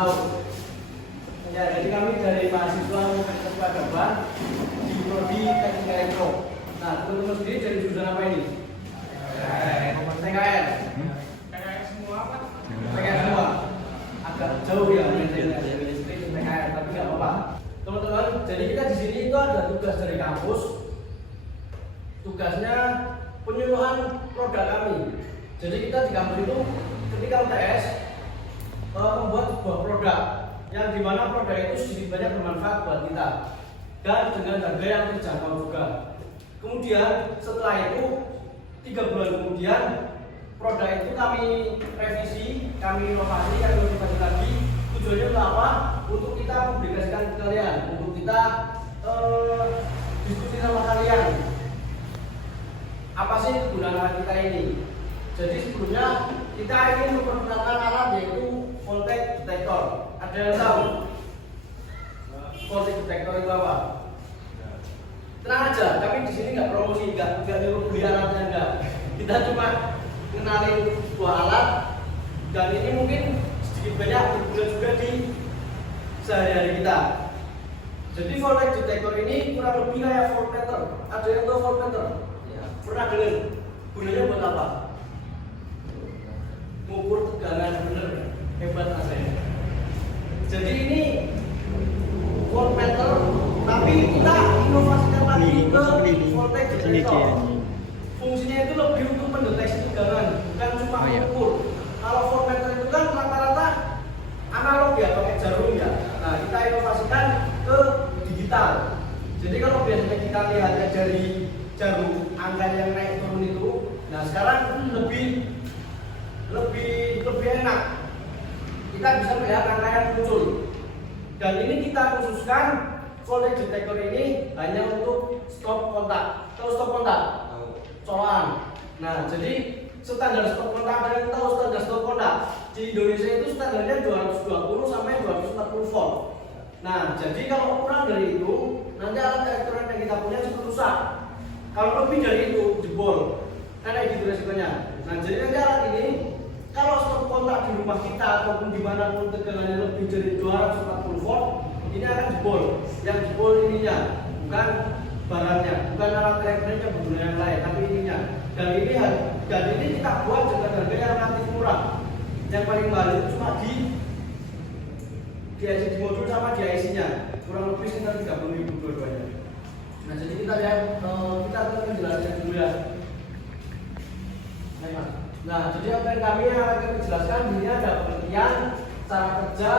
tahun. Ya, jadi kami dari mahasiswa Universitas Peradaban di Prodi Teknik Elektro. Nah, teman-teman sendiri dari jurusan apa ini? TKN. TKN semua apa? TKN semua. Agak jauh ya dari listrik TKN, tapi nggak apa-apa. Teman-teman, jadi kita di sini itu ada tugas dari kampus. Tugasnya penyuluhan produk kami. Jadi kita di kampus itu ketika UTS membuat sebuah produk yang dimana produk itu sedikit banyak bermanfaat buat kita dan dengan harga yang terjangkau juga. Kemudian setelah itu 3 bulan kemudian produk itu kami revisi, kami inovasi, kami modifikasi lagi. Tujuannya untuk apa? Untuk kita publikasikan ke kalian, untuk kita diskusi sama kalian. Apa sih kegunaan alat kita ini? Jadi sebelumnya kita ingin memperkenalkan alat yaitu voltage detector. Ada yang tahu? Voltage detector itu apa? Tenang aja, kami di sini nggak promosi, nggak nyuruh beli alatnya, enggak. Kita cuma kenalin sebuah alat dan ini mungkin sedikit banyak berguna juga di sehari-hari kita. Jadi voltage detector ini kurang lebih kayak voltmeter. Ada yang tahu voltmeter? Ya. Pernah dengar? Gunanya buat apa? Mengukur tegangan, bener, hebat rasanya. Jadi ini voltmeter, tapi kita inovasikan lagi ke voltage detector. Fungsinya itu lebih untuk mendeteksi tegangan, bukan cuma mengukur. Kalau voltmeter itu kan rata-rata analog ya, pakai jarum ya. Nah, kita inovasikan ke digital. Jadi kalau biasanya kita lihatnya dari jarum angka yang naik turun itu, nah sekarang lebih enak. Kita bisa melihat angka yang muncul. Dan ini kita khususkan voltage detector ini hanya untuk stop kontak. Tahu stop kontak? Colokan. Nah, jadi standar stop kontak, ada yang tahu standar stop kontak? Di Indonesia itu standarnya 220 sampai 240 volt. Nah, jadi kalau kurang dari itu, nanti alat elektronik yang kita punya cukup rusak. Kalau lebih dari itu, jebol. Kayak gitu resikonya. Nah, jadi nanti alat ini kalau stop kontak di rumah kita ataupun dimanapun tegangannya lebih dari 240 volt, ini akan jebol. Yang jebol ininya, bukan barangnya, bukan alat elektroniknya berguna yang lain, tapi ininya. Dan ini kita buat dengan harga yang relatif murah. Yang paling mahal itu cuma di IC di modul sama di IC-nya, kurang lebih sekitar 30.000 dua-duanya. Nah, jadi kita lihat, kita akan menjelaskan dulu ya. Nah, jadi apa yang kami akan menjelaskan ini ada pengertian, cara kerja,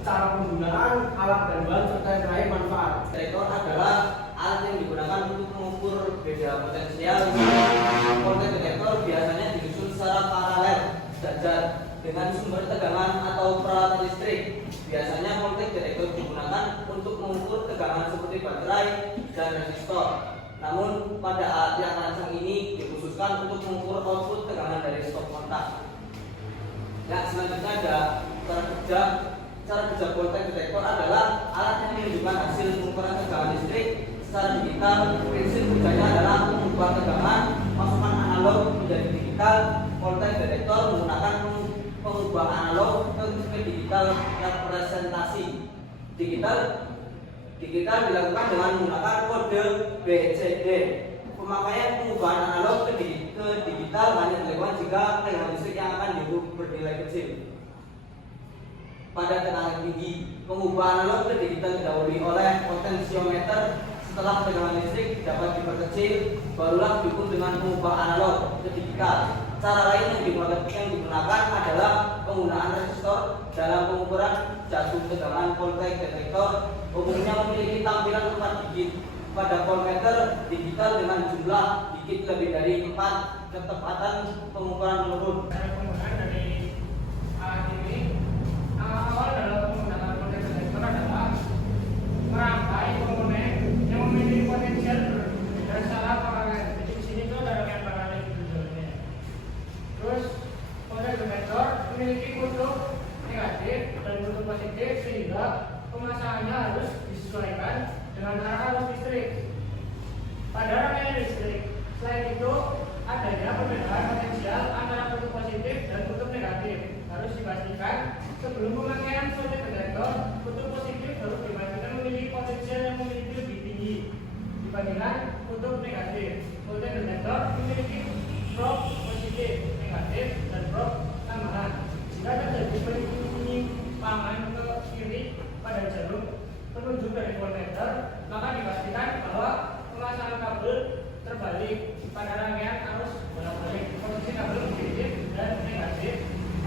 cara penggunaan alat dan bahan serta yang lain manfaat. Detector adalah alat yang digunakan untuk mengukur beda potensial. Voltage detector biasanya disusun secara paralel sejajar dengan sumber tegangan atau peralatan listrik. Biasanya voltage detector digunakan untuk mengukur tegangan seperti baterai dan resistor. Namun pada alat yang rancang ini dikhususkan untuk mengukur output tegangan dari stop kontak. Nah, selanjutnya ada cara kerja voltage detector adalah alat yang menunjukkan hasil pengukuran tegangan listrik secara digital. Prinsip kerjanya adalah mengubah tegangan masukan analog menjadi digital. Voltage detector menggunakan pengubahan analog ke digital representasi. Digital dilakukan dengan menggunakan kode BCD. Pemakaian pengubahan analog ke digital hanya dilakukan jika tegangan listrik yang akan diukur bernilai kecil. Pada tegangan tinggi, pengubahan analog ke digital didahului oleh potensiometer. Setelah tegangan listrik dapat diperkecil, barulah diukur dengan pengubahan analog ke digital. Cara lain yang digunakan adalah penggunaan resistor dalam pengukuran jatuh tegangan voltage detector. Umumnya memiliki tampilan 4 digit. Pada voltmeter digital dengan jumlah digit lebih dari 4, ketepatan pengukuran menurun. Cara penggunaan dari alat ini awal dalam penggunaan voltage detector adalah merangkai komponen yang memiliki potensial berbeda secara paralel. Jadi di sini itu ada yang paralel tujuannya. Terus voltage detector memiliki kutub negatif dan kutub positif sehingga pemasangannya harus disesuaikan dengan arus listrik. Pada rangkaian listrik, selain itu adanya perbedaan potensial antara kutub positif dan kutub negatif harus dipastikan sebelum pemakaian voltage ujung dari voltmeter, maka dipastikan bahwa pemasangan kabel terbalik pada rangkaian arus bolak-balik. Posisi kabel positif dan negatif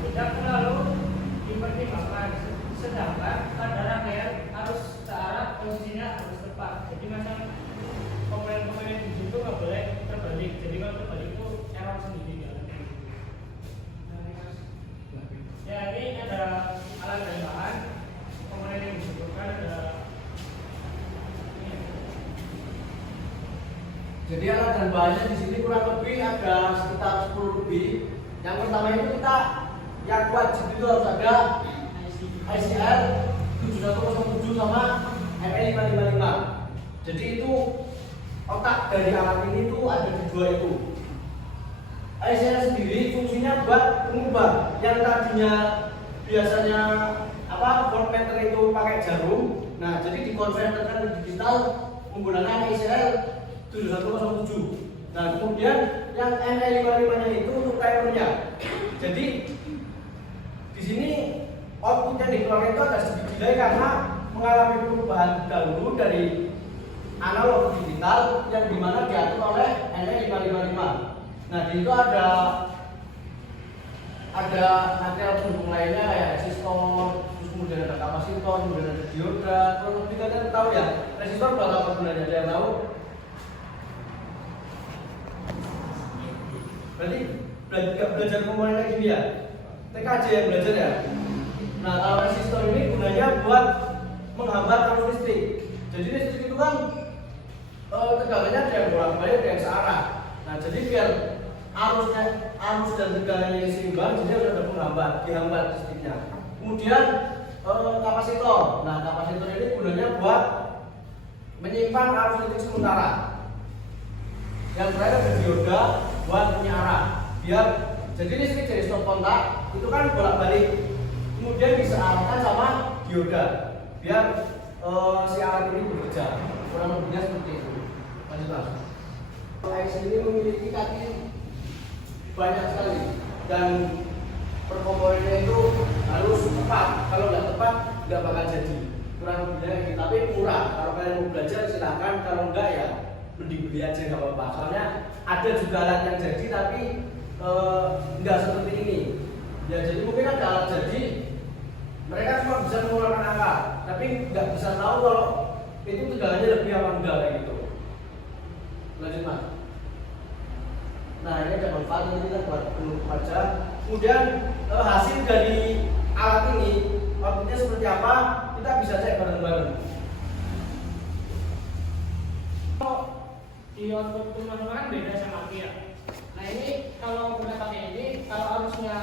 tidak terlalu dipertimbangkan, sedangkan pada rangkaian arus ke arah posisinya harus tepat. Jadi macam komponen-komponen di situ nggak boleh terbalik. Jadi kalau terbalik itu error sendiri ya. Ya, ini ada alat dan bahan komponen yang disebutkan ada. Jadi alat dan bahannya di sini kurang lebih ada sekitar 10 lebih. Yang pertama itu kita yang wajib itu harus ada ICR 7107 sama ME555. Jadi itu otak dari alat ini tuh ada di dua itu. ICR sendiri fungsinya buat mengubah yang tadinya biasanya voltmeter itu pakai jarum. Nah, jadi dikonverterkan ke digital menggunakan ICR 7107. Nah, kemudian yang ME555 itu untuk timernya. Jadi di sini output yang dikeluarkan itu agak sedikit delay karena mengalami perubahan dahulu dari analog ke digital yang dimana diatur oleh ME555. Nah, di situ ada material pendukung lainnya kayak resistor, terus kemudian ada kapasitor, kemudian ada dioda. Kalau lebih kalian tahu ya, resistor buat apa gunanya? Ada yang tahu? Berarti belajar komponennya gini ya, TKJ yang belajar ya. Nah, kalau resistor ini gunanya buat menghambat arus listrik. Jadi listrik itu kan tegangannya ada yang bolak-balik, ada yang searah. Nah, jadi biar arus dan tegangannya seimbang, jadi harus ada penghambat, dihambat listriknya. Kemudian kapasitor. Nah, kapasitor ini gunanya buat menyimpan arus listrik sementara. Yang terakhir ada dioda buat penyarah. Biar jadi listrik dari stop kontak itu kan bolak-balik, kemudian disearahkan sama dioda. Biar si alat ini bekerja. Kurang lebihnya seperti itu. Lanjutlah. IC ini memiliki kaki banyak sekali dan perkomponennya itu harus tepat. Kalau nggak tepat nggak bakal jadi. Kurang lebihnya gitu. Tapi murah. Kalau kalian mau belajar silahkan. Kalau enggak ya mending beli aja nggak apa-apa. Soalnya ada juga alat yang jadi tapi nggak seperti ini. Ya jadi mungkin ada alat jadi mereka cuma bisa mengeluarkan angka, tapi nggak bisa tahu kalau itu tegangannya lebih apa enggak kayak gitu. Lanjut mas. Nah, ini ada manfaatnya kita buat penutup aja. Kemudian hasil dari alat ini outputnya seperti apa kita bisa cek bareng-bareng. Di output rumah-rumahan beda sama Kia. Nah, ini kalau kita pakai ini, kalau arusnya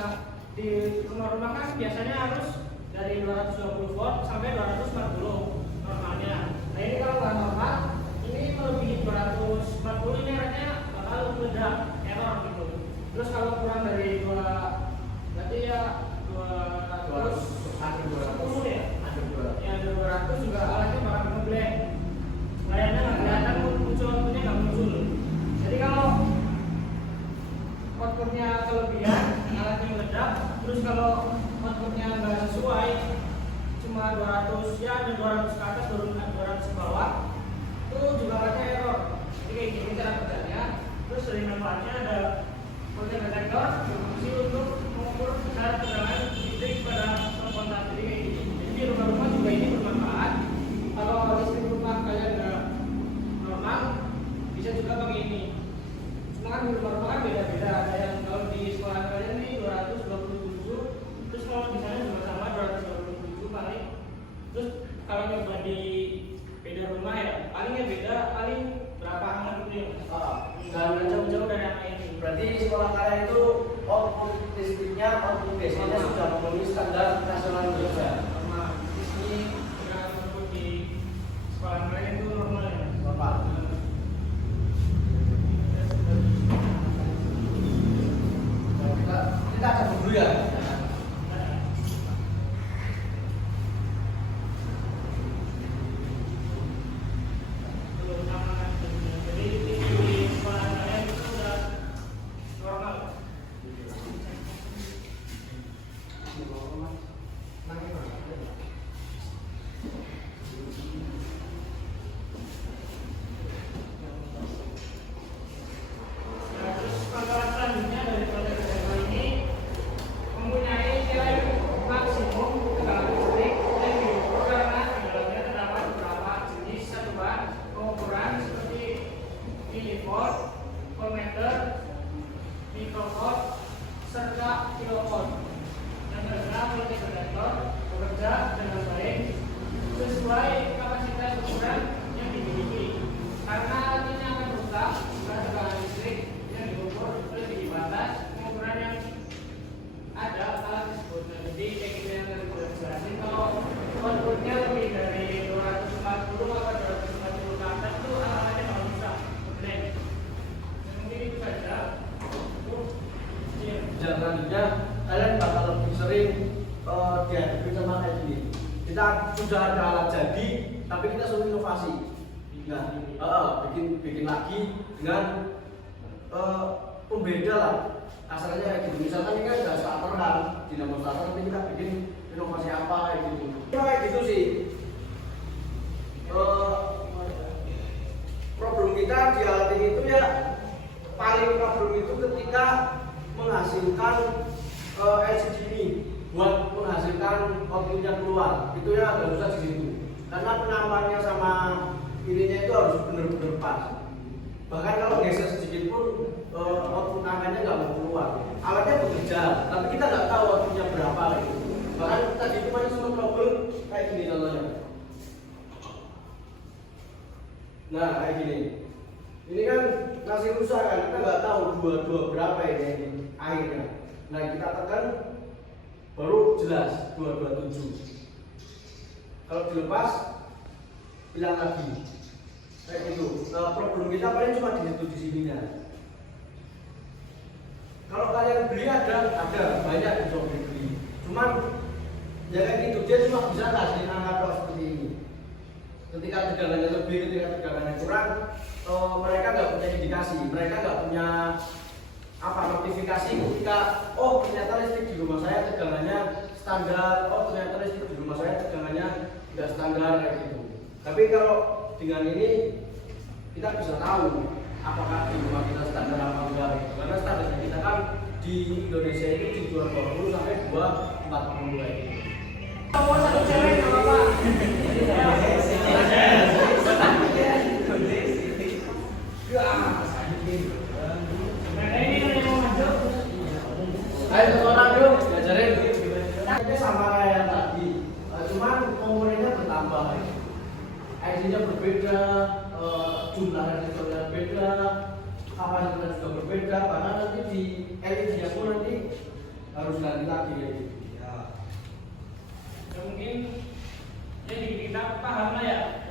di rumah-rumah kan biasanya arus dari 220 volt sampai 240 normalnya. Nah, ini kalau nggak normal, ini melebihi 240 ini arahnya bakal meledak, error gitu. Terus kalau kurang dari 2, berarti ya 200 ada 10 ya? Ada 200. Ya ada 200 juga alatnya bakal ngeblank. Layarnya nggak kelihatan, muncul outputnya nggak muncul. Jadi kalau outputnya kelebihan, alatnya meledak. Terus kalau outputnya nggak sesuai, cuma 200 ya ada 200 ke atas, 200 ke bawah, itu juga alatnya error. Jadi kayak gini cara kerjanya. Terus dari manfaatnya ada voltage detector berfungsi untuk mengukur besar tegangan listrik pada kontak. Jadi kayak gini. Jadi di rumah-rumah juga ini bermanfaat. Kalau listrik rumah kalian nggak normal, bisa juga pakai ini. Cuma kan di rumah-rumah kan beda-beda. Ada yang kalau di sekolah kalian nih 227, terus kalau di sana juga sama 227 paling. Terus kalau nyoba di beda rumah ya, palingnya beda, paling berapa anak itu ya? Dan Jauh-jauh dari anak ini. berarti sekolah kalian itu output listriknya, output DC-nya sudah memenuhi standar nasional Indonesia. Sama di sini dengan output di sekolah kalian itu normal ya. Bapak. Kita cabut dulu ya. Jadi di sekolah kalian itu udah normal. Nanti sama kayak gini. Kita sudah ada alat jadi, tapi kita suruh inovasi. Nah, bikin lagi dengan pembeda lah. Asalnya kayak gitu. Misalkan ini kan ada starter kan, dinamo starter, nanti kita bikin inovasi apa kayak gitu. Kayak gitu sih. Problem kita di alat ini itu ya paling problem itu ketika menghasilkan LCD ini buat menghasilkan outputnya keluar, itu ya agak susah di situ karena penampakannya sama ininya itu harus benar-benar pas. Bahkan kalau geser sedikit pun output angkanya nggak mau keluar. Alatnya bekerja, tapi kita nggak tahu outputnya berapa gitu. Bahkan tadi itu cuma trouble kayak gini contohnya. Nah kayak gini. Ini kan masih rusak kan, kita nggak tahu dua berapa ini akhirnya. Nah kita tekan baru jelas 227. Kalau dilepas hilang lagi. Kayak gitu. Nah, problem kita paling cuma di situ di sininya. Kalau kalian beli ada banyak di Shopee beli. Cuman ya kayak gitu dia cuma bisa kasih angka seperti ini. Ketika tegangannya lebih, ketika tegangannya kurang, mereka nggak punya indikasi, mereka nggak punya notifikasi ketika ternyata listrik di rumah saya tegangannya standar, ternyata listrik di rumah saya tegangannya tidak standar kayak gitu. Tapi kalau dengan ini kita bisa tahu apakah di rumah kita standar apa enggak gitu. Karena standarnya kita kan di Indonesia itu di 220 sampai 240 kayak gitu. Mau satu cewek nggak apa-apa. Ayo orang yuk diajarin. Ini sama kayak yang tadi, cuman komponennya bertambah. IC-nya berbeda, jumlah resistornya berbeda, kapasitasnya juga berbeda. Bahkan nanti di LED-nya pun nanti harus ganti lagi ya. Mungkin jadi kita paham lah ya.